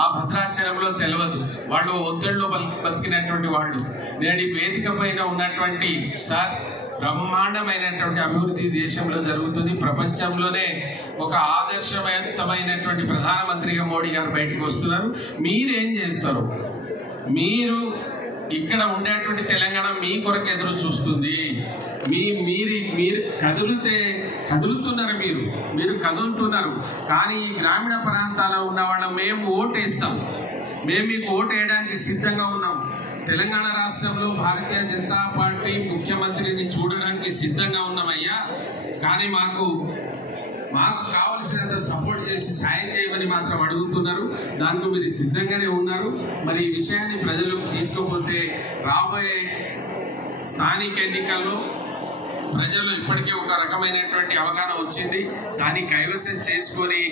ఆ భద్రాచలంలో తెలియదు. వాళ్ళు ఒత్తిడిలో బతికినటువంటి వాళ్ళు. నేడు వేదిక పైన ఉన్నటువంటి సార్ బ్రహ్మాండమైనటువంటి అభివృద్ధి దేశంలో జరుగుతుంది. ప్రపంచంలోనే ఒక ఆదర్శవంతమైనటువంటి ప్రధానమంత్రిగా మోడీ గారు బయటకు వస్తున్నారు. మీరేం చేస్తారు? మీరు ఇక్కడ ఉండేటువంటి తెలంగాణ మీ కొరకు ఎదురు చూస్తుంది. మీరు కదులుతున్నారు. మీరు కదులుతున్నారు. కానీ ఈ గ్రామీణ ప్రాంతాల్లో ఉన్న వాళ్ళం మేము ఓటేస్తాం. మేము మీకు ఓటు వేయడానికి సిద్ధంగా ఉన్నాం. తెలంగాణ రాష్ట్రంలో భారతీయ జనతా పార్టీ ముఖ్యమంత్రిని చూడడానికి సిద్ధంగా ఉన్నామయ్యా. కానీ మాకు కావలసినంత సపోర్ట్ చేసి సాయం చేయమని మాత్రం అడుగుతున్నారు. దానికి మీరు సిద్ధంగానే ఉన్నారు. మరి ఈ విషయాన్ని ప్రజలకు తీసుకుపోతే రాబోయే స్థానిక ఎన్నికల్లో ప్రజలు ఇప్పటికీ ఒక రకమైనటువంటి అవగాహన వచ్చింది. దాన్ని కైవసం చేసుకొని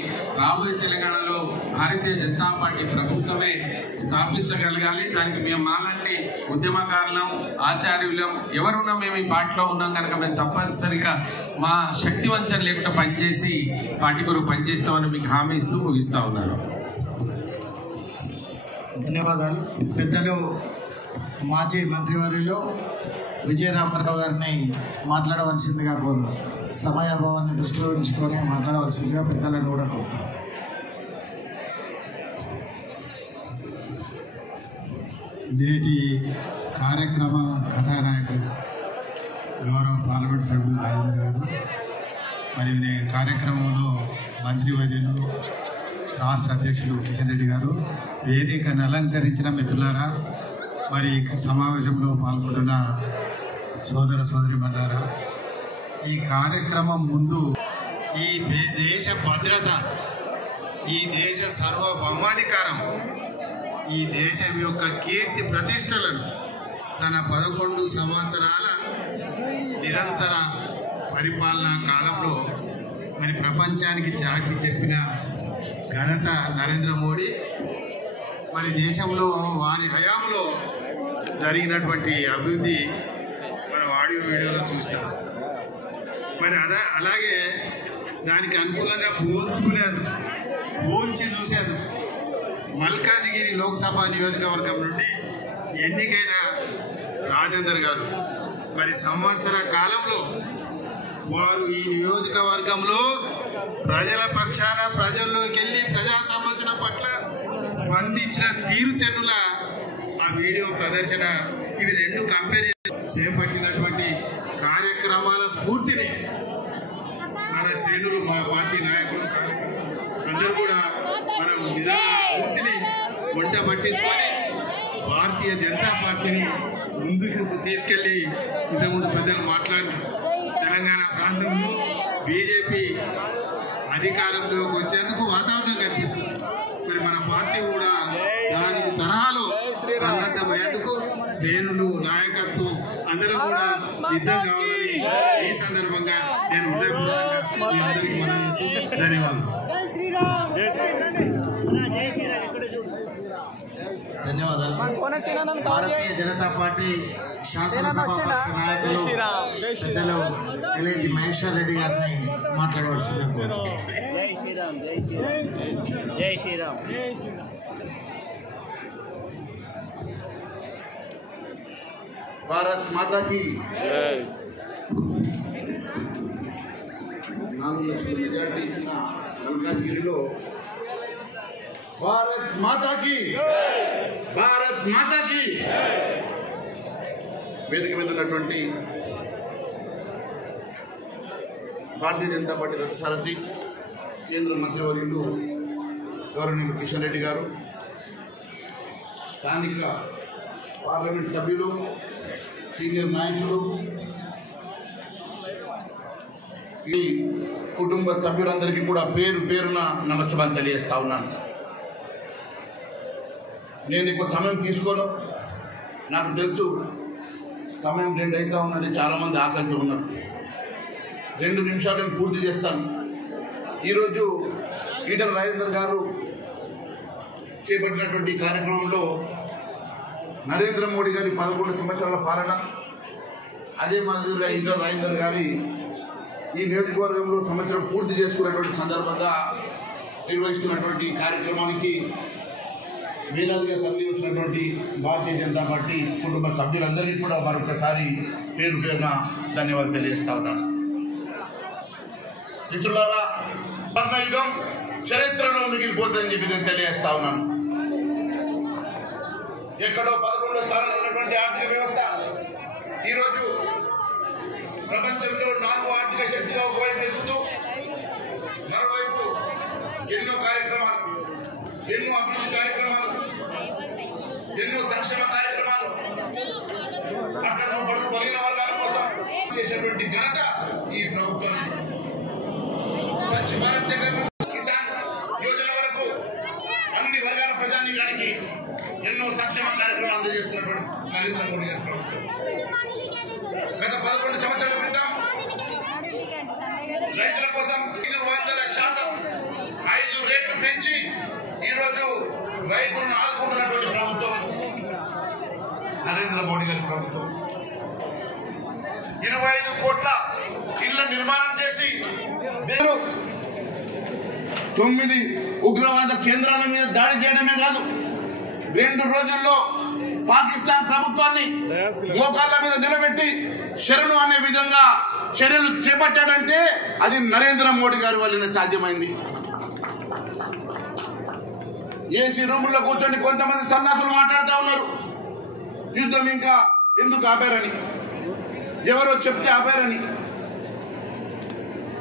రాబోయే తెలంగాణలో భారతీయ జనతా పార్టీ ప్రభుత్వమే స్థాపించగలగాలి. దానికి మేము మాలాంటి ఉద్యమకారులం, ఆచార్యులం ఎవరున్నా మేము ఈ పార్టీలో ఉన్నాం కనుక మేము తప్పనిసరిగా మా శక్తి వంచన లేకుండా పనిచేసి పార్టీ కొరకు పనిచేస్తామని మీకు హామీ ఇస్తూ ముగిస్తా ఉన్నాను. ధన్యవాదాలు. పెద్దలు మాజీ మంత్రివర్యులు విజయరామారావు గారిని మాట్లాడవలసిందిగా కోరు. సమయాభావాన్ని దృష్టిలో ఉంచుకొని మాట్లాడవలసిందిగా పెద్దలను కూడా కోరుతాం. నేటి కార్యక్రమ కథానాయకులు గౌరవ పార్లమెంట్ సభ్యులు రాజేంద్ర గారు, మరియు కార్యక్రమంలో మంత్రివర్యులు రాష్ట్ర అధ్యక్షులు కిషన్ రెడ్డి గారు, వేదికను అలంకరించిన మిత్రులారా, మరి సమావేశంలో పాల్గొంటున్న సోదర సోదరిమణులారా, ఈ కార్యక్రమం ముందు ఈ దేశ భద్రత, ఈ దేశ సార్వభౌమాధికారం, ఈ దేశం యొక్క కీర్తి ప్రతిష్టలను తన 11 సంవత్సరాల నిరంతర పరిపాలనా కాలంలో మరి ప్రపంచానికి చాటి చెప్పిన ఘనత నరేంద్ర మోడీ. మరి దేశంలో వారి హయాంలో జరిగినటువంటి అభివృద్ధి మనం ఆడియో వీడియోలో చూసాం. మరి అలాగే దానికి అనుకూలంగా పోల్చి చూశాను. మల్కాజిగిరి లోక్సభ నియోజకవర్గం నుండి ఎన్నికైన రాజేందర్ గారు మరి సంవత్సర కాలంలో వారు ఈ నియోజకవర్గంలో ప్రజల పక్షాన ప్రజల్లోకి వెళ్ళి ప్రజా సమస్యల పట్ల స్పందించిన తీరుతెన్నుల ఆ వీడియో ప్రదర్శన ఇవి రెండు కంపేర్ చేపట్టినటువంటి కార్యక్రమాల స్ఫూర్తిని మన శ్రేణులు మా పార్టీ నాయకులు అందరూ కూడా మనం నిజంగా స్ఫూర్తిని వంట పట్టించుకొని భారతీయ జనతా పార్టీని ముందుకు తీసుకెళ్లి ఇంతకుముందు పెద్దలు మాట్లాడినారు. తెలంగాణ ప్రాంతంలో బీజేపీ అధికారంలోకి వచ్చేందుకు వాతావరణం కనిపిస్తుంది. మరి మన పార్టీ కూడా దానికి తరహాలో సన్నద్ధమయ్యేందుకు శ్రేణులు నాయకత్వం అందరూ కూడా సిద్ధం కావాలని ఈ సందర్భంగా నేను హృదయపూర్వకంగా మీ అందరికీ మనవి చేస్తూ ధన్యవాదాలు. ధన్యవాదాలు. భారతీయ జనతా పార్టీ శాసనసభ పక్ష నాయకులు పెద్దలు ఎల్ఐటి మహేశ్వర్ రెడ్డి గారిని మాట్లాడవలసింది. జై శ్రీరామ్. భారత్ మాతాకి 4 లక్షల మెజార్టీ ఇచ్చిన మల్కాజ్గిరిలో భారత్ మాతాకి వేదిక మీద ఉన్నటువంటి భారతీయ జనతా పార్టీ రథసారథి కేంద్ర మంత్రివర్యులు గౌరవనీయులు కిషన్ రెడ్డి గారు, స్థానిక పార్లమెంట్ సభ్యులు, సీనియర్ నాయకులు, ఈ కుటుంబ సభ్యులందరికీ కూడా పేరు పేరున నమస్కారం తెలియజేస్తా ఉన్నాను. నేను ఎక్కువ సమయం తీసుకోను. నాకు తెలుసు సమయం 2 అవుతా ఉన్నది. చాలామంది ఆకలితో ఉన్నారు. 2 నిమిషాలు నేను పూర్తి చేస్తాను. ఈరోజు ఈటల రాజేందర్ గారు చేపట్టినటువంటి కార్యక్రమంలో నరేంద్ర మోడీ గారి 11 సంవత్సరాల పాలన, అదే మాదిరిగా ఈటల రాజేందర్ గారి ఈ నియోజకవర్గంలో సంవత్సరం పూర్తి చేసుకున్నటువంటి సందర్భంగా నిర్వహిస్తున్నటువంటి కార్యక్రమానికి వేలాదిగా తరలి వచ్చినటువంటి భారతీయ జనతా పార్టీ కుటుంబ సభ్యులందరికీ కూడా మరొకసారి పేరు పేరున ధన్యవాదాలు తెలియజేస్తా ఉన్నాను. మిత్రులారా, యుగం చరిత్రలో మిగిలిపోతుందని చెప్పి నేను తెలియజేస్తా ఉన్నాను. ఎక్కడో 11వ స్థానంలో ఉన్నటువంటి ఆర్థిక వ్యవస్థ ఈరోజు ప్రపంచంలో 4వ ఆర్థిక శక్తిగా ఒకవైపు ఎదుగుతూ మరోవైపు ఎన్నో కార్యక్రమాలు, ఎన్నో అభివృద్ధి కార్యక్రమాలు, ఎన్నో సంక్షేమ కార్యక్రమాలు, అక్కడ బడుగు బలహీన వర్గాల కోసం చేసేటువంటి ఘనత ఈ ప్రభుత్వానికి. స్వచ్ఛ భారత్ దగ్గర కిసాన్ యోజన వరకు అన్ని వర్గాల ప్రజానీకానికి ఎన్నో సంక్షేమ కార్యక్రమాలు అందజేస్తున్నటువంటి నరేంద్ర మోడీ గారి ప్రభుత్వం. గత 11 సంవత్సరాల క్రితం రైతుల కోసం 500% 5 రేట్లు పెంచి ఈరోజు రైతులను ఆదుకుంటున్నటువంటి ప్రభుత్వం నరేంద్ర మోడీ గారి ప్రభుత్వం. 25 కోట్ల ఇళ్ల నిర్మాణం చేసి 9 ఉగ్రవాద కేంద్రాల మీద దాడి చేయడమే కాదు, 2 రోజుల్లో పాకిస్తాన్ ప్రభుత్వాన్ని మోకాళ్ళ మీద నిలబెట్టి శరణు అనే విధంగా చర్యలు చేపట్టాడంటే అది నరేంద్ర మోడీ గారి వల్లనే సాధ్యమైంది. ఏసీ రూముల్లో కూర్చొని కొంతమంది సన్నాసులు మాట్లాడుతూ ఉన్నారు, యుద్ధం ఇంకా ఎందుకు ఆపారని, ఎవరో చెప్తే ఆపారని.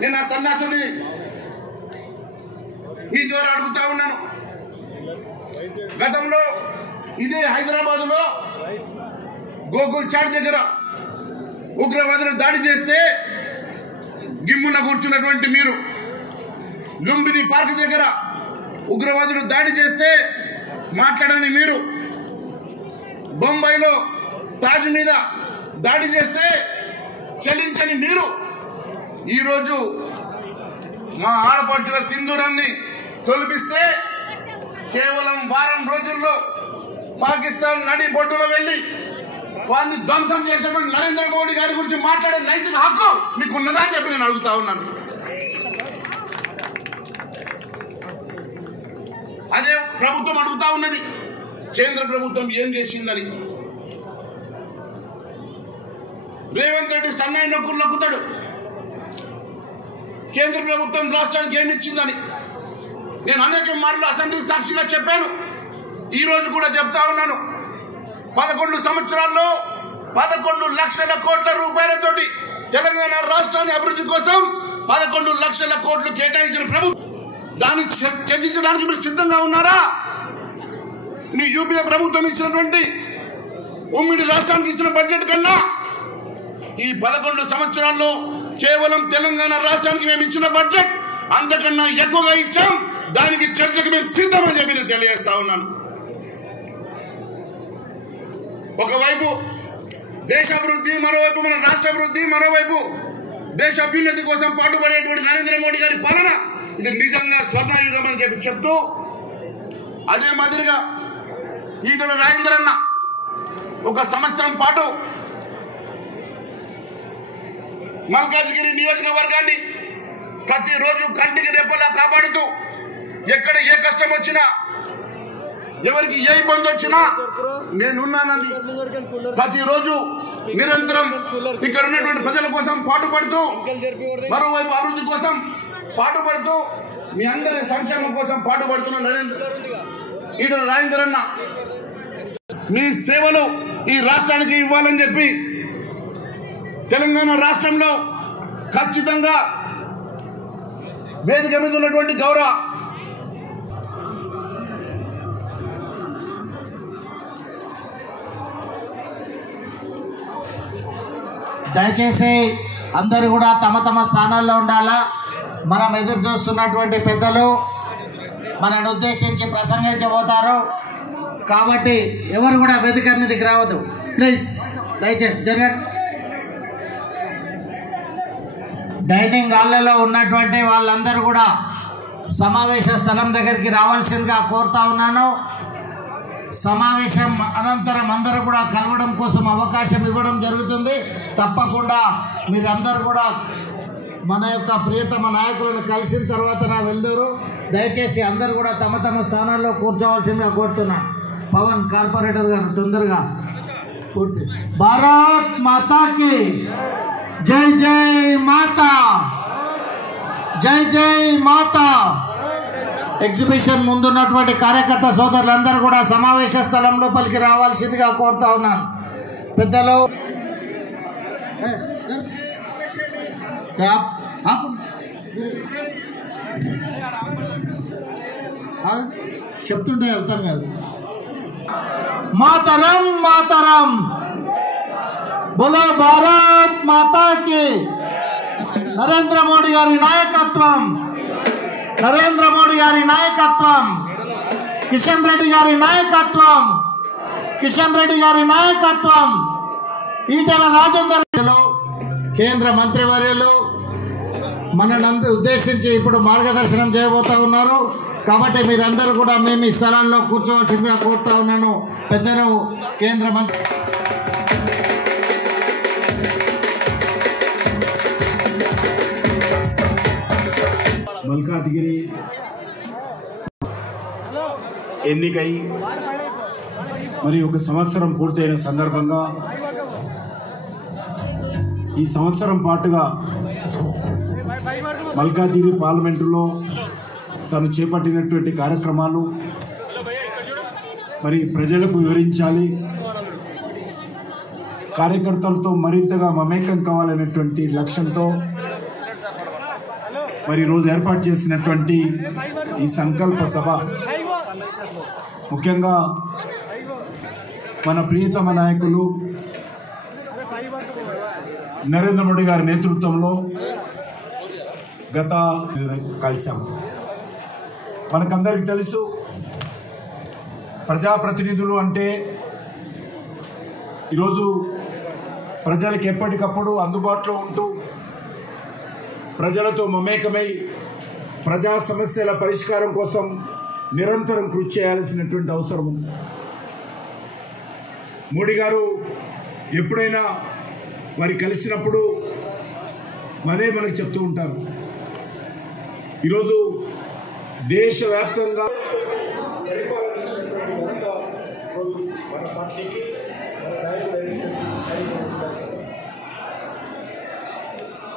నేను ఆ సన్నాసుని మీ ద్వారా అడుగుతా ఉన్నాను. గతంలో ఇదే హైదరాబాదులో గోకుల్ చాట్ దగ్గర ఉగ్రవాదులు దాడి చేస్తే గిమ్మున కూర్చున్నటువంటి మీరు, లుంబిని పార్క్ దగ్గర ఉగ్రవాదులు దాడి చేస్తే మాట్లాడని మీరు, బొంబాయిలో తాజ్ మీద దాడి చేస్తే చలించని మీరు, ఈరోజు మా ఆడపడుచుల సింధూరాన్ని తొలిపిస్తే కేవలం వారం రోజుల్లో పాకిస్తాన్ నడి బొడ్డులో వెళ్ళి వారిని ధ్వంసం చేసినటువంటి నరేంద్ర మోడీ గారి గురించి మాట్లాడే నైతిక హక్కు మీకు ఉన్నదా అని చెప్పి నేను అడుగుతా ఉన్నాను. ప్రభుత్వం అడుగుతా ఉన్నది, కేంద్ర ప్రభుత్వం ఏం చేసిందని. రేవంత్ రెడ్డి సన్నాయి నొక్కులు నొక్కుతాడు, కేంద్ర ప్రభుత్వం రాష్ట్రానికి ఏమి ఇచ్చిందని. నేను అనేక మార్లు అసెంబ్లీ సాక్షిగా చెప్పాను, ఈరోజు కూడా చెప్తా ఉన్నాను. 11 సంవత్సరాల్లో 11 లక్షల కోట్ల రూపాయలతోటి తెలంగాణ రాష్ట్రాన్ని అభివృద్ధి కోసం 11 లక్షల కోట్లు కేటాయించిన ప్రభుత్వం. దాన్ని చర్చించడానికి మీరు సిద్ధంగా ఉన్నారా? నీ యూపీఏ ప్రభుత్వం ఇచ్చినటువంటి ఉమ్మడి రాష్ట్రానికి ఇచ్చిన బడ్జెట్ కన్నా ఈ 11 సంవత్సరాల్లో కేవలం తెలంగాణ రాష్ట్రానికి మేము ఇచ్చిన బడ్జెట్ అంతకన్నా ఎక్కువగా ఇచ్చాం. దానికి చర్చకు మేము సిద్ధమని చెప్పి నేను తెలియజేస్తా ఉన్నాను. ఒకవైపు దేశాభివృద్ధి, మరోవైపు మన రాష్ట్ర అభివృద్ధి, మరోవైపు దేశ అభ్యున్నతి కోసం పాటుపడేటువంటి నరేంద్ర మోడీ గారి పాలన ఇది నిజంగా స్వర్ణయుగం అని చెప్పి చెప్తూ, అదే మాదిరిగా ఈటల రాజేందర్ అన్న 1 సంవత్సరం పాటు మల్కాజ్గిరి నియోజకవర్గాన్ని ప్రతిరోజు కంటికి రెప్పలా కాపాడుతూ, ఎక్కడ ఏ కష్టం వచ్చినా, ఎవరికి ఏ ఇబ్బంది వచ్చినా నేనున్నానని ప్రతిరోజు నిరంతరం ఇక్కడ ఉన్నటువంటి ప్రజల కోసం పాటుపడుతూ, మరోవైపు అభివృద్ధి కోసం పాటుపడుతూ, మీ అందరి సంక్షేమం కోసం పాటుపడుతున్న ఈటల రాజేందర్ అన్న మీ సేవలు ఈ రాష్ట్రానికి ఇవ్వాలని చెప్పి తెలంగాణ రాష్ట్రంలో ఖచ్చితంగా వేదిక మీద ఉన్నటువంటి గౌరవ దయచేసి అందరూ కూడా తమ తమ స్థానాల్లో ఉండాలా. మనం ఎదురు చూస్తున్నటువంటి పెద్దలు మనను ఉద్దేశించి ప్రసంగించబోతారు కాబట్టి ఎవరు కూడా వేదిక మీదకి రావద్దు ప్లీజ్, దయచేసి జరగండి. డైనింగ్ హాల్లో ఉన్నటువంటి వాళ్ళందరూ కూడా సమావేశ స్థలం దగ్గరికి రావాల్సిందిగా కోరుతా ఉన్నాను. సమావేశం అనంతరం అందరూ కూడా కలవడం కోసం అవకాశం ఇవ్వడం జరుగుతుంది. తప్పకుండా మీరందరూ కూడా మన యొక్క ప్రియతమ నాయకులను కలిసిన తర్వాత నా వెళ్దూరు. దయచేసి అందరూ కూడా తమ తమ స్థానాల్లో కూర్చోవలసిందిగా కోరుతున్నాను. పవన్ కార్పొరేటర్ గారు తొందరగా పూర్తి. భారత్ మాతాకి జై జై మాతా, జై జై మాతా. ఎగ్జిబిషన్ ముందున్నటువంటి కార్యకర్త సోదరులందరూ కూడా సమావేశ స్థలం లోపలికి రావాల్సిందిగా కోరుతా ఉన్నాను. పెద్దలు చెప్తుంటే అర్థం కాదు. మాతరం మాతరం, బోలో భారత్ మాతాకి. నరేంద్ర మోడీ గారి నాయకత్వం, నరేంద్ర మోడీ గారి నాయకత్వం, కిషన్ రెడ్డి గారి నాయకత్వం, కిషన్ రెడ్డి గారి నాయకత్వం, ఈటల రాజేందర్ కేంద్ర మంత్రివర్యులు మనల్ని ఉద్దేశించి ఇప్పుడు మార్గదర్శనం చేయబోతా ఉన్నారు. కాబట్టి మీరందరూ కూడా మేము ఈ స్థలంలో కూర్చోవలసిందిగా కోరుతా ఉన్నాను. పెద్దలు కేంద్ర మంత్రి మల్కాజ్గిరి ఎన్నికై మరి 1 సంవత్సరం పూర్తయిన సందర్భంగా ఈ సంవత్సరం పాటుగా మల్కాజ్గిరి పార్లమెంటులో తను చేపట్టినటువంటి కార్యక్రమాలు మరి ప్రజలకు వివరించాలి, కార్యకర్తలతో మరింతగా మమేకం కావాలనేటువంటి లక్ష్యంతో మరి ఈరోజు ఏర్పాటు చేసినటువంటి ఈ సంకల్ప సభ ముఖ్యంగా మన ప్రియతమ నాయకులు నరేంద్ర మోడీ గారి నేతృత్వంలో గత కలిసాం. మనకందరికి తెలుసు, ప్రజాప్రతినిధులు అంటే ఈరోజు ప్రజలకు ఎప్పటికప్పుడు అందుబాటులో ఉంటూ ప్రజలతో మమేకమై ప్రజా సమస్యల పరిష్కారం కోసం నిరంతరం కృషి చేయాల్సినటువంటి అవసరం ఉంది. మోడీ గారు ఎప్పుడైనా వారి కలిసినప్పుడు మనకు చెప్తూ ఉంటారు, ఈరోజు దేశవ్యాప్తంగా పరిపాలించినటువంటి ఘనత రోజు మన పార్టీకి మన నాయకుడైనటువంటి నరేంద్ర మోడీ గారికి.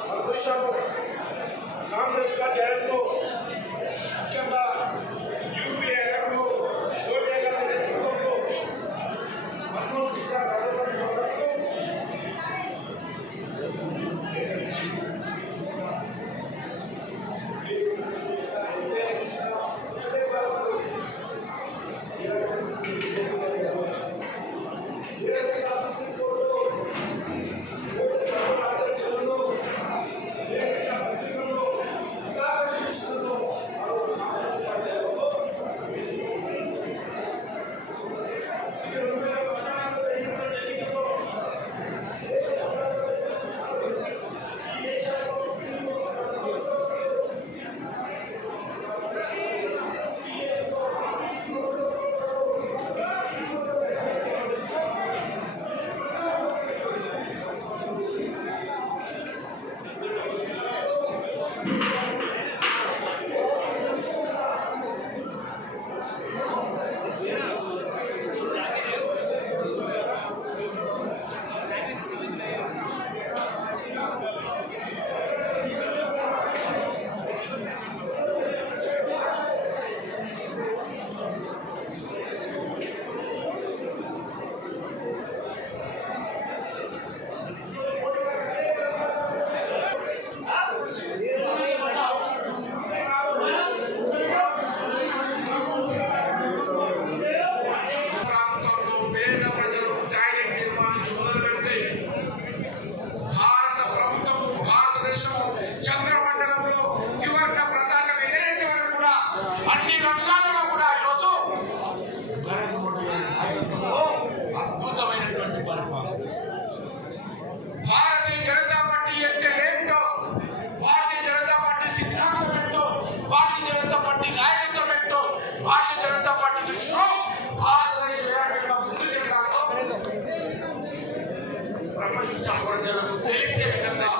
మన దేశంలో కాంగ్రెస్ పార్టీ హయాంలో ముఖ్యంగా యూపీఏ హయాంలో సోనియా గాంధీ నేతృత్వంలో మన్మోహన్ సింగ్ గారు ప్రధానమంత్రి అవడంతో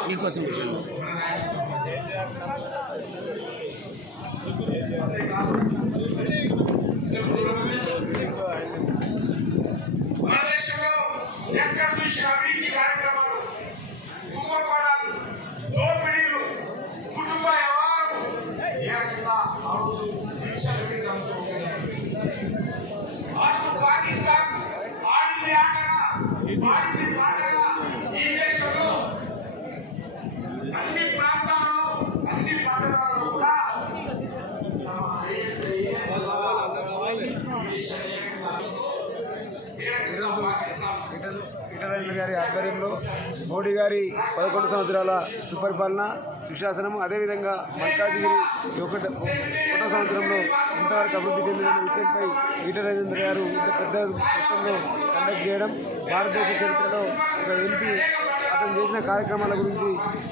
మీకోసం మన దేశంలో ఎక్కడ చూసిన అవినీతి కార్యక్రమాలు, కుంభకోణాలు, దోపిడీలు, కుటుంబ వ్యవహారం ఏ రకంగా ఆ రోజు పాకిస్తాన్ ఆడింది ఆటగా ఆడింది పాటగా ఈ దేశంలో అన్ని ప్రాంతాలలో అన్ని పట్టణాలలో కూడా ఈటల గారి ఆధ్వర్యంలో మోడీ గారి 11 సంవత్సరాల సుపరిపాలన సుశాసనం, అదేవిధంగా మల్కాజ్గిరి 1వ సంవత్సరంలో ఇంతవరకు అభివృద్ధి చెందిన విషయంపై ఈటల రాజేందర్ గారు ఇంత పెద్ద మొత్తంలో కండక్ట్ చేయడం, భారతదేశ చరిత్రలో ఒక ఎంపీ అతను చేసిన కార్యక్రమాల గురించి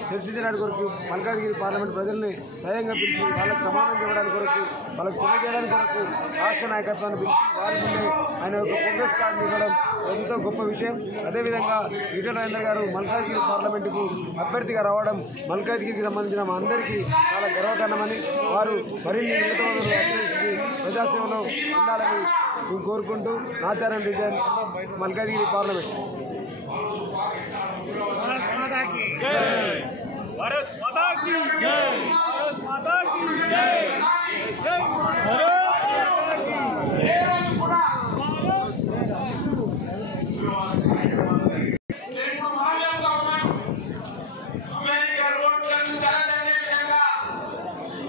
చర్చించడానికి కొరకు మల్కాజ్గిరి పార్లమెంట్ ప్రజల్ని స్వయంగా పిలిచి వాళ్ళకి సమానం చేయడానికి కొరకు, వాళ్ళకి తెలియజేయడానికి కొరకు రాష్ట్ర నాయకత్వాన్ని పిలిచి వారి ముందే ఆయన ఒక ప్రోగ్రెస్ కార్డు ఇవ్వడం ఎంతో గొప్ప విషయం. అదేవిధంగా ఈటల రాజేందర్ గారు మల్కాజ్గిరి పార్లమెంటుకు అభ్యర్థిగా రావడం మల్కాజ్గిరికి సంబంధించిన మా అందరికీ చాలా గర్వకారణమని, వారు మరిన్ని ఉన్నత అభివృద్ధికి ప్రజాసేవలో ఉండాలని కోరుకుంటూ నాచారం డిజైన్ మల్కాజ్గిరి పార్లమెంట్. भारत माता की जय, भारत माता की जय, जय అమెరికా రోడ్లను తలదన్నే విధంగా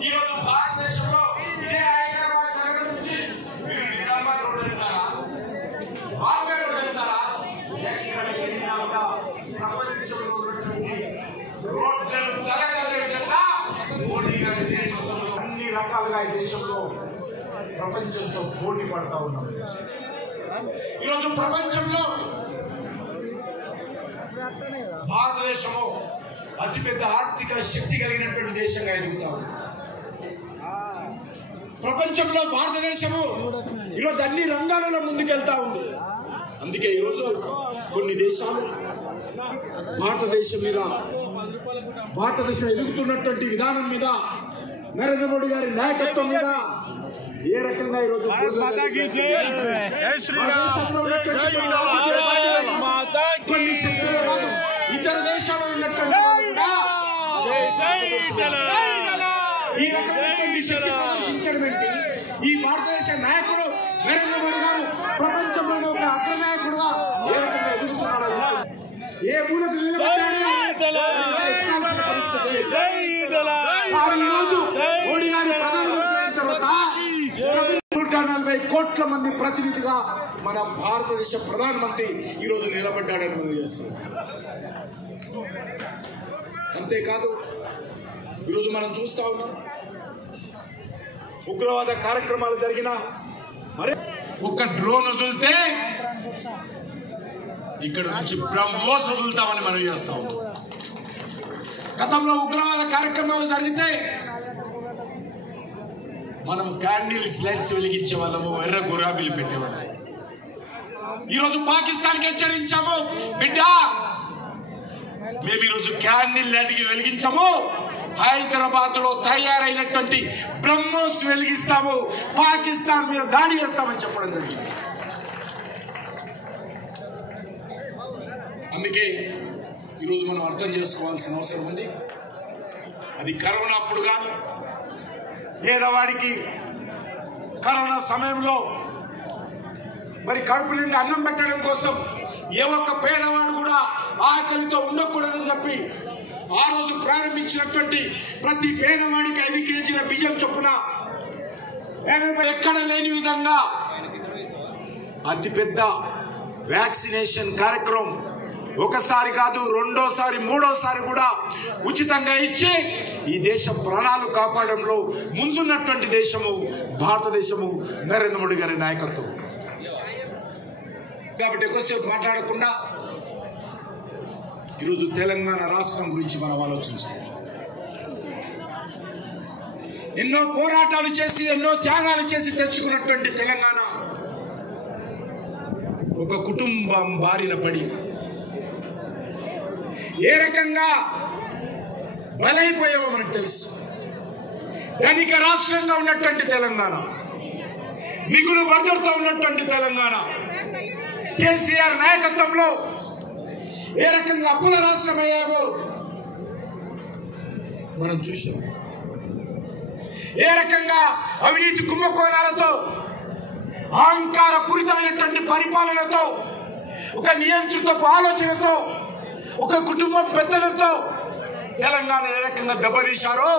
ఈరోజు భారతదేశంలో ఇదే హైదరాబాద్ నగరం నుంచి మీరు నిజామాబాద్ రోడ్డు వెళ్తారా, బాంబే రోడ్డు వెళ్తారా, ఎక్కడికి వెళ్ళినా కూడా ప్రపంచంలో ఉన్నటువంటి రోడ్లను తలదన్నే విధంగా మోడీ గారి నేతృత్వంలో అన్ని రకాలుగా ఈ దేశంలో ప్రపంచంతో పోటీ పడతా ఉన్నాం. ఈరోజు ప్రపంచంలో భారతదేశము అతిపెద్ద ఆర్థిక శక్తి కలిగినటువంటి దేశంగా ఎదుగుతాం. ప్రపంచంలో భారతదేశము ఈరోజు అన్ని రంగాలలో ముందుకెళ్తా ఉంది. అందుకే ఈరోజు కొన్ని దేశాలు భారతదేశం మీద, భారతదేశం ఎదుగుతున్నటువంటి విధానం మీద, నరేంద్ర మోడీ గారి నాయకత్వం మీద ఏ రకంగా ఈరోజు కొన్ని శక్తులు కాదు, ఇతర దేశాల్లో ఉన్నటువంటి ఈ రకమైనటువంటి శక్తి ప్రదర్శించడం ఏంటి? ఈ భారతదేశ నాయకుడు నరేంద్ర మోడీ గారు ప్రపంచంలోనే ఒక అగ్రనాయకుడుగా ఏ రకంగా ఎదుగుతున్నాడు? ఏ మూలకు నిలబడ్డాడు? ఈరోజు మోడీ గారు ప్రధానమంత్రి అయిన తర్వాత 140 కోట్ల మంది ప్రతినిధిగా మన భారతదేశ ప్రధానమంత్రి ఈరోజు నిలబడ్డాడని మనం చేస్తాం. అంతేకాదు ఈరోజు మనం చూస్తా ఉన్నాం, ఉగ్రవాద కార్యక్రమాలు జరిగిన మరి ఒక్క డ్రోన్ వదిలితే ఇక్కడ నుంచి బ్రహ్మోస్ వదులుతామని మనం చేస్తా ఉన్నాం. గతంలో ఉగ్రవాద కార్యక్రమాలు జరిగితే మనం క్యాండిల్స్ లైట్స్ వెలిగించే వాళ్ళము, ఎర్ర గురాబీలు పెట్టేవాళ్ళం. ఈరోజు పాకిస్తాన్కి హెచ్చరించాము, బిడ్డ మేము ఈరోజు క్యాండిల్ లైట్కి వెలిగించాము, హైదరాబాద్ లో తయారైనటువంటి బ్రహ్మోస్ వెలిగిస్తాము, పాకిస్తాన్ మీద దాడి చేస్తామని చెప్పడం జరిగింది. అందుకే ఈరోజు మనం అర్థం చేసుకోవాల్సిన అవసరం ఉంది. అది కరోనా అప్పుడు కానీ, పేదవాడికి కరోనా సమయంలో మరి కడుపు నిండా అన్నం పెట్టడం కోసం ఏ ఒక్క పేదవాడు కూడా ఆకలితో ఉండకూడదని చెప్పి ఆ రోజు ప్రారంభించినటువంటి ప్రతి పేదవాడికి 5 కేజీల బియ్యం చొప్పున ఎక్కడ లేని విధంగా అతిపెద్ద వ్యాక్సినేషన్ కార్యక్రమం ఒకసారి కాదు, రెండోసారి, మూడోసారి కూడా ఉచితంగా ఇచ్చి ఈ దేశ ప్రాణాలు కాపాడంలో ముందున్నటువంటి దేశము భారతదేశము, నరేంద్ర మోడీ గారి నాయకత్వం. కాబట్టి ఎక్కువసేపు మాట్లాడకుండా ఈరోజు తెలంగాణ రాష్ట్రం గురించి మనం ఆలోచించాలి. ఎన్నో పోరాటాలు చేసి, ఎన్నో త్యాగాలు చేసి తెచ్చుకున్నటువంటి తెలంగాణ ఒక కుటుంబం బారిన పడి ఏ రకంగా బలైపోయామో మనకు తెలుసు. ధనిక రాష్ట్రంగా ఉన్నటువంటి తెలంగాణ, మిగులు బడ్జెట్తో ఉన్నటువంటి తెలంగాణ, కేసీఆర్ నాయకత్వంలో ఏ రకంగా అప్పుల రాష్ట్రం అయ్యామో మనం చూసాం. ఏ రకంగా అవినీతి కుంభకోణాలతో, అహంకార పూరితమైనటువంటి పరిపాలనతో, ఒక నియంత్రితపు ఆలోచనతో, ఒక కుటుంబం పెద్దలతో తెలంగాణ ఏ రకంగా దెబ్బతీశారో,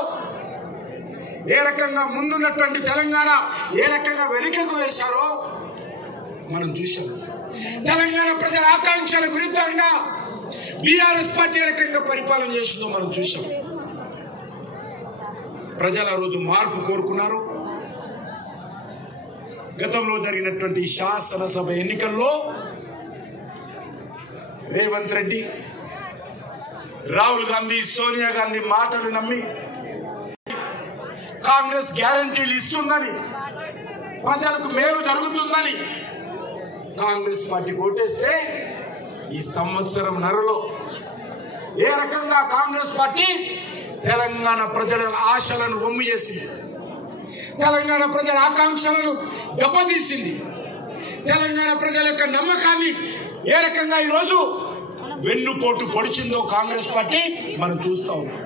ఏ రకంగా ముందున్నటువంటి తెలంగాణ ఏ రకంగా వెనుకకు వేశారో మనం చూసాం. తెలంగాణ ప్రజల ఆకాంక్షల విరుద్ధంగా బీఆర్ఎస్ పార్టీ ఏ రకంగా పరిపాలన చేస్తుందో మనం చూసాం. ప్రజలు ఆ రోజు మార్పు కోరుకున్నారు. గతంలో జరిగినటువంటి శాసనసభ ఎన్నికల్లో రేవంత్ రెడ్డి, రాహుల్ గాంధీ, సోనియా గాంధీ మాటలు నమ్మి కాంగ్రెస్ గ్యారంటీలు ఇస్తుందని, ప్రజలకు మేలు జరుగుతుందని కాంగ్రెస్ పార్టీ ఓటేస్తే ఈ సంవత్సరం నరలో ఏ రకంగా కాంగ్రెస్ పార్టీ తెలంగాణ ప్రజల ఆశలను వమ్ము చేసింది, తెలంగాణ ప్రజల ఆకాంక్షలను దెబ్బతీసింది, తెలంగాణ ప్రజల యొక్క నమ్మకాన్ని ఏ రకంగా ఈరోజు వెన్నుపోటు పొడిచిందో కాంగ్రెస్ పార్టీ మనం చూస్తా ఉన్నాం.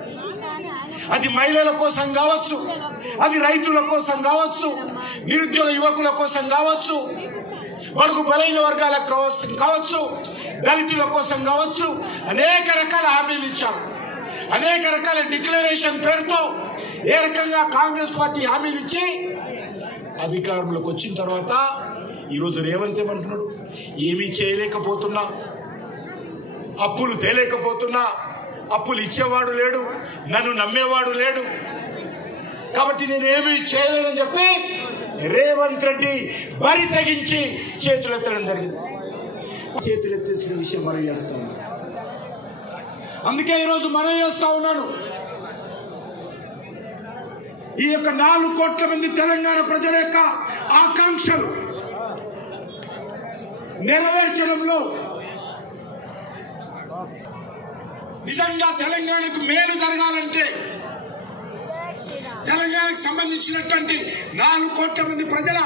అది మహిళల కోసం కావచ్చు, అది రైతుల కోసం కావచ్చు, నిరుద్యోగ యువకుల కోసం కావచ్చు, బడుగు బలైన వర్గాల కోసం కావచ్చు, దళితుల కోసం కావచ్చు, అనేక రకాల హామీలు ఇచ్చారు. అనేక రకాల డిక్లరేషన్ పేరుతో ఏ రకంగా కాంగ్రెస్ పార్టీ హామీలు ఇచ్చి అధికారంలోకి వచ్చిన తర్వాత ఈరోజు రేవంత్ ఏమంటున్నాడు, ఏమీ చేయలేకపోతున్నా, అప్పులు తేలేకపోతున్నా, అప్పులు ఇచ్చేవాడు లేడు, నన్ను నమ్మేవాడు లేడు, కాబట్టి నేనేమీ చేయలేదని చెప్పి రేవంత్ రెడ్డి బరి తెగించి చేతులెత్తడం జరిగింది. చేతులెత్తేసిన విషయం మనం చేస్తాం. అందుకే ఈరోజు మనం చేస్తా ఉన్నాను, ఈ యొక్క 4 కోట్ల మంది తెలంగాణ ప్రజల యొక్క ఆకాంక్షలు నెరవేర్చడంలో నిజంగా తెలంగాణకు మేలు జరగాలంటే, తెలంగాణకు సంబంధించినటువంటి 4 కోట్ల మంది ప్రజల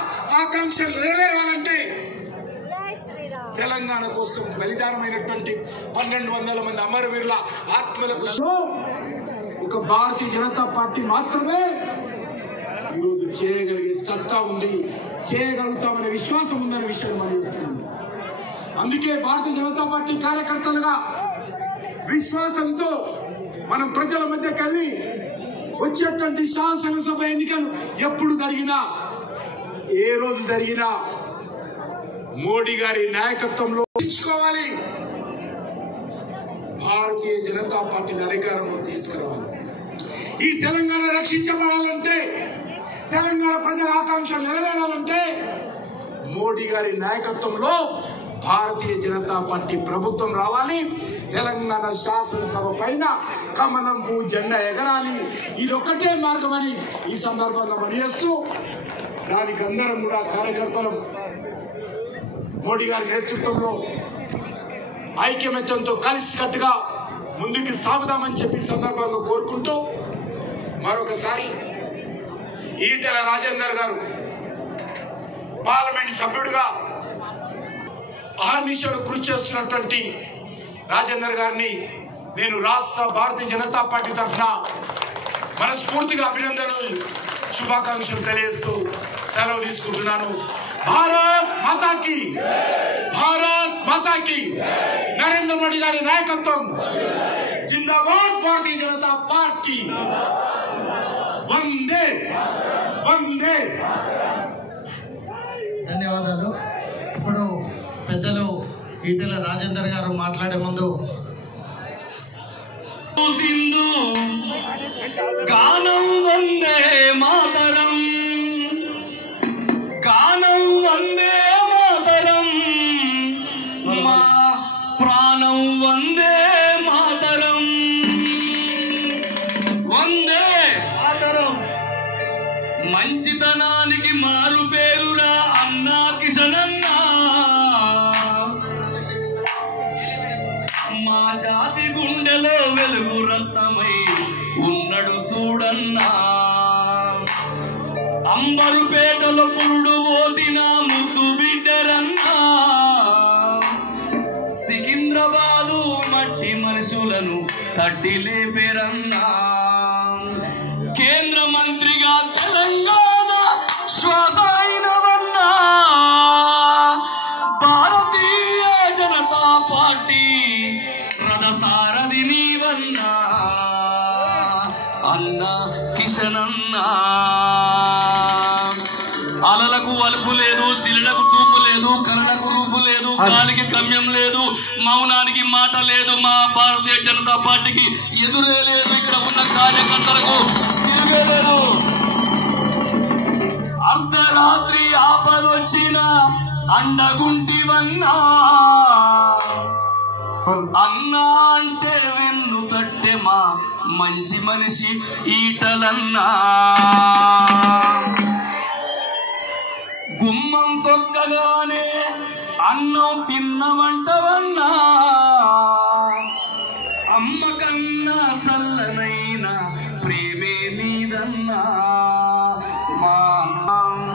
ఆకాంక్షలు నెరవేరాలంటే తెలంగాణ కోసం బలిదానమైనటువంటి 1200 మంది అమరవీరుల ఆత్మలకు ఒక భారతీయ జనతా పార్టీ మాత్రమే ఈరోజు చేయగలిగే సత్తా ఉంది, చేయగలుగుతామనే విశ్వాసం ఉందనే విషయం మనం చూస్తున్నాం. అందుకే భారతీయ జనతా పార్టీ కార్యకర్తలుగా విశ్వాసంతో మనం ప్రజల మధ్యకి వెళ్ళి వచ్చేటువంటి శాసనసభ ఎన్నికలు ఎప్పుడు జరిగినా, ఏ రోజు జరిగినా మోడీ గారి నాయకత్వంలో తీసుకోవాలి, భారతీయ జనతా పార్టీని అధికారంలో తీసుకురావాలి. ఈ తెలంగాణ రక్షించబడాలంటే, తెలంగాణ ప్రజల ఆకాంక్షలు నెరవేరాలంటే మోడీ గారి నాయకత్వంలో భారతీయ జనతా పార్టీ ప్రభుత్వం రావాలి. తెలంగాణ శాసనసభ పైన కమలం పువ్వు జెండా ఎగరాలి. ఇది ఒక్కటే మార్గమని ఈ సందర్భంగా పనిచేస్తూ, దానికి అందరం కూడా కార్యకర్తలు మోడీ గారి నేతృత్వంలో ఐక్యమత్యంతో కలిసికట్టుగా ముందుకు సాగుదామని చెప్పి సందర్భంగా కోరుకుంటూ, మరొకసారి ఈటెల రాజేందర్ గారు పార్లమెంట్ సభ్యుడిగా అహర్నిశలు కృషి చేస్తున్నటువంటి రాజేందర్ గారిని నేను రాష్ట్ర భారతీయ జనతా పార్టీ తరఫున మనస్ఫూర్తిగా అభినందనలు, శుభాకాంక్షలు తెలియజేస్తూ సెలవు తీసుకుంటున్నాను. భారత్ మాతాకి, భారత్ మాతాకి, నరేంద్ర మోడీ గారి నాయకత్వం జిందాబాద్, భారతీయ జనతా పార్టీ వందే వందే. ధన్యవాదాలు. ఇప్పుడు పెద్దలు ఈటెల రాజేందర్ గారు మాట్లాడే ముందు సింధు గానం వందే మాతరం, గానం వందే మాతరం, మా ప్రాణం వందే మాతరం, వందే మాతరం. మంచితనానికి మారు పేరురా అన్నా కిషనన్నా, మా జాతి గుండెలో వెలుగు రసమై ఉన్నడు చూడన్నా. అంబరుపేటలో పురుడు పోసిన ముద్దు బిడ్డరన్నా, సికింద్రాబాదు మట్టి మనుషులను తట్టి లేపేరన్నా. కేంద్ర మంత్రిగా తెలంగాణ శ్వాస అయినవన్నా, భారతీయ జనతా పార్టీ రథసారథి నీవన్నా, అన్నా కిషనన్నా. అలలకు వలుపు లేదు, శిలలకు చూపు లేదు, కళ్ళకు రూపు లేదు, గాలికి గమ్యం లేదు, మౌనానికి మాట లేదు, మా భారతీయ జనతా పార్టీకి ఎదురే లేదు, ఇక్కడ ఉన్న కార్యకర్తలకు తిరిగే లేదు. అర్ధరాత్రి ఆపదొచ్చిన అండగుంటివన్నా, అన్నా అంటే వెన్ను తట్టే మా మంచి మనిషి ఈటలన్నా. గుమ్మం తొక్కగానే అన్నం తిన్నవంటవన్నా, అమ్మ కన్నా చల్లనైన ప్రేమే నీదన్నా.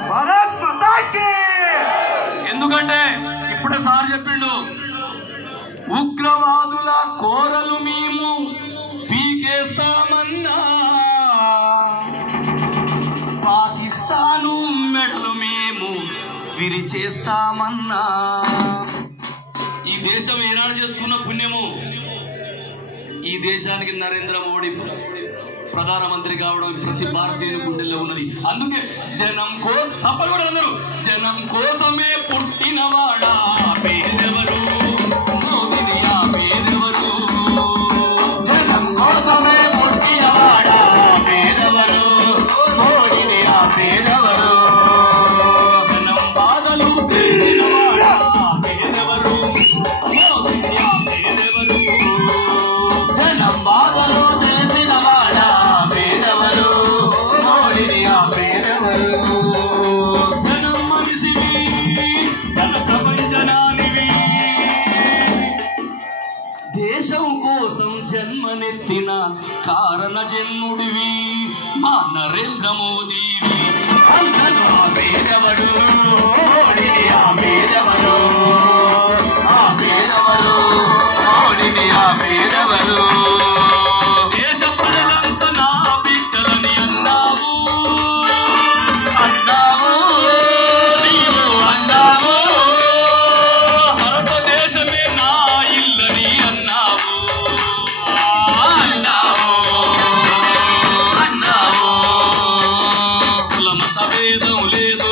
భారత్ మాతాకి. ఎందుకంటే ఇప్పుడే సార్ చెప్పిండు, ఉగ్రవాదుల కోరలు మేము పీకేస్తామన్నా, పాకిస్తాను మెడలు మేము విరిచేస్తామన్నా. ఈ దేశం ఏనాడు చేసుకున్న పుణ్యము, ఈ దేశానికి నరేంద్ర మోడీ ప్రధానమంత్రి కావడం ప్రతి భారతీయుని గుండెల్లో ఉన్నది. అందుకే జనం కోసం చెప్పలు కూడా అందరూ, జనం కోసమే పుట్టినవాడా పేదెవరు, పేదెవరు, జనం కోసమే పుట్టినవాడా పేదెవరు, మోడీని ఆ పేదెవరు, జనం బాధలు తెలిసినవాడా పేదెవరు, మోడీని ఆ పేదెవరు, జనం బాధలు తెలిసినవాడా పేదెవరు, మోడీని ఆ పేదెవరు. జనం మనిషివి, జన ప్రపంచనానివి, పేదవడు మోడీని ఆపేదెవరు మోడీని ఆపేదెవరు దేశ ప్రజలంతా నా బిడ్డలని అన్నావు నీవు అన్నావు భారతదేశమే నా ఇల్లని అన్నావు కుల మత భేదం లేదు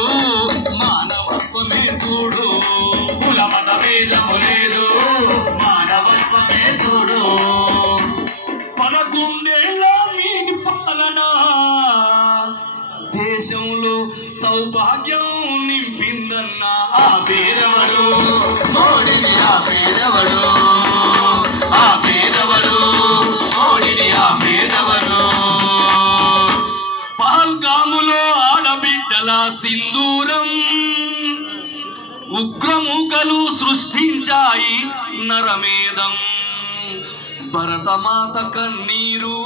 మానవత్వమే చూడు కుల మత భేదం లేదు మానవత్వమే చూడు 11 ఏళ్ల మీ పాలన దేశంలో సౌభాగ్యం నింపిందన్న ఆ పేదవడు మోడీని ఆ పేదవడు మోడీని ఆ పేదవడు పహల్గాములో ఆడబిడ్డల సింధూరం ఉగ్రమూకలు సృష్టించాయి నరమేధం భరతమాత కన్నీరు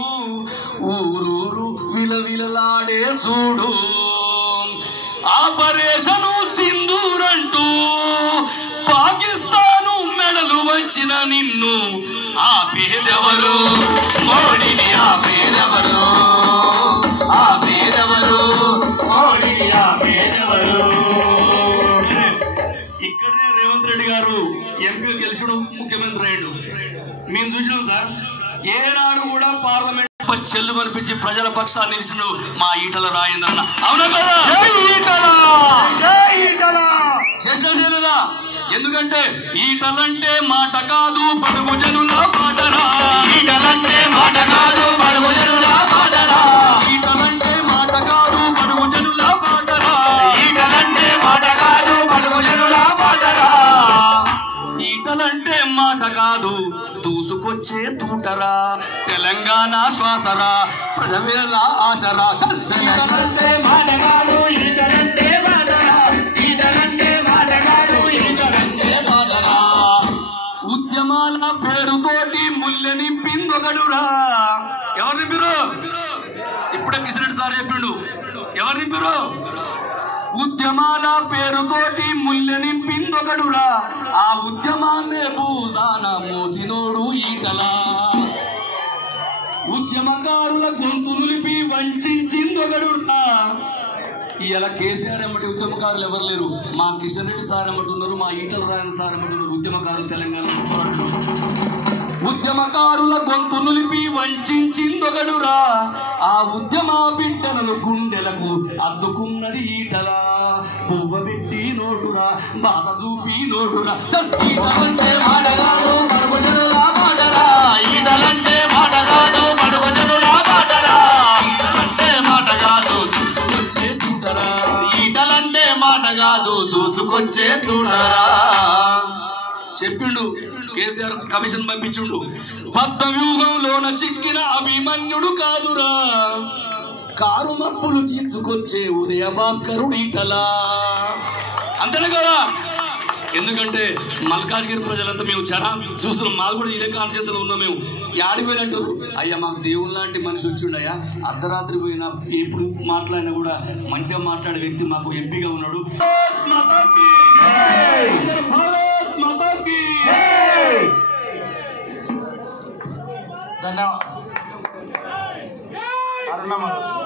ఊరూరు విలవిలలాడే చూడు ఆపరేషను సింధూరంటూ పాకిస్తాను మెడలు వంచిన నిన్ను ఆపేదెవరు మోడీని ఆపేదెవరు మోడీని ఆపేదెవరు ఇక్కడే రేవంత్ రెడ్డి గారు ఎంపీ గెలిచిన ముఖ్యమంత్రి అయ్యాడు మేము చూసినాం సార్ ఏనాడు కూడా పార్లమెంట్ చెల్లు కనిపించి ప్రజల పక్షాన్ని నిలిచిన మా ఈటల రాజేంద్రన్న అవునా కదా చేసినా ఎందుకంటే ఈటలంటే మాట కాదు బడుగు జనుల పాటరా ఈటలంటే మాట కాదు బడుగు జనుల పాటరా ఈటలంటే మాట కాదు బడుగు జనుల పాటరా ఈటలంటే మాట కాదు బడుగు జనుల పాటరా ఈటలంటే మాట కాదు దూసుకొచ్చే తూటరా తెలంగాణ శ్వాసరా ప్రజల ఆశరా ఈటలంటే మాట కాదు ఈటలంటే మాటరా ఈటలంటే మాట కాదు ఈటలంటే మాటరా ఉద్యమాల పేరుతోటి ముల్లె నింపిందొకడురా ఎవరు నింపిరు ఇప్పుడే కిషన్ రెడ్డి సార్ చెప్పిండు ఎవరు నింపిరు ఉద్యమాల పేరుతోటి ముల్లె నింపిందొకడురా ఆ ఉద్యమాన్నే భూజాన మోసినోడు ఈటలా ఉద్యమకారుల గొంతు నిలిపి వంచిందొకడురా ఇలా కేసీఆర్ ఎమ్మటి ఉద్యమకారులు ఎవరు లేరు మా కిషన్ రెడ్డి సార్ ఎమ్మటి ఉన్నారు మా ఈటల రాజన్ సార్ ఎమ్మటి ఉన్నారు ఉద్యమకారులు తెలంగాణలో ఉద్యమకారుల గొంతు నిలిపి వంచిందొకడురా ఆ ఉద్యమ బిడ్డలను గుండెలకు అద్దుకున్నది ఈటలా పువ్వ పెట్టి నోటురా బాధ చూపి నోటురా ఈటలంటే మాట కాదు బడుగు జనుల మాటరా ఈటలంటే మాట కాదు బడుగు జనుల మాటరా ఈటలంటే మాట కాదు దూసుకొచ్చే చూడరా ఈటలంటే మాట కాదు దూసుకొచ్చే చూడరా చెప్పిండు కేసీఆర్ కమిషన్ పంపించుండు పద్మవ్యూహంలోన చిక్కిన అభిమన్యుడు కాదురా కారు మప్పులు తీసుకొచ్చే ఉదయ భాస్కరుడు ఈటలా అంతేనా కదా ఎందుకంటే మల్కాజ్గిరి ప్రజలంతా మేము చాలా చూస్తున్నాం మాకు కూడా ఇదే కాన్షియస్ లో ఉన్నాం మేము ఆడిపోయినట్టు అయ్యా మాకు దేవుని లాంటి మనిషి వచ్చిండయ్యా అర్ధరాత్రి పోయినా ఎప్పుడు మాట్లాడినా కూడా మంచిగా మాట్లాడే వ్యక్తి మాకు ఎంపీగా ఉన్నాడు ధన్యవాదాలు.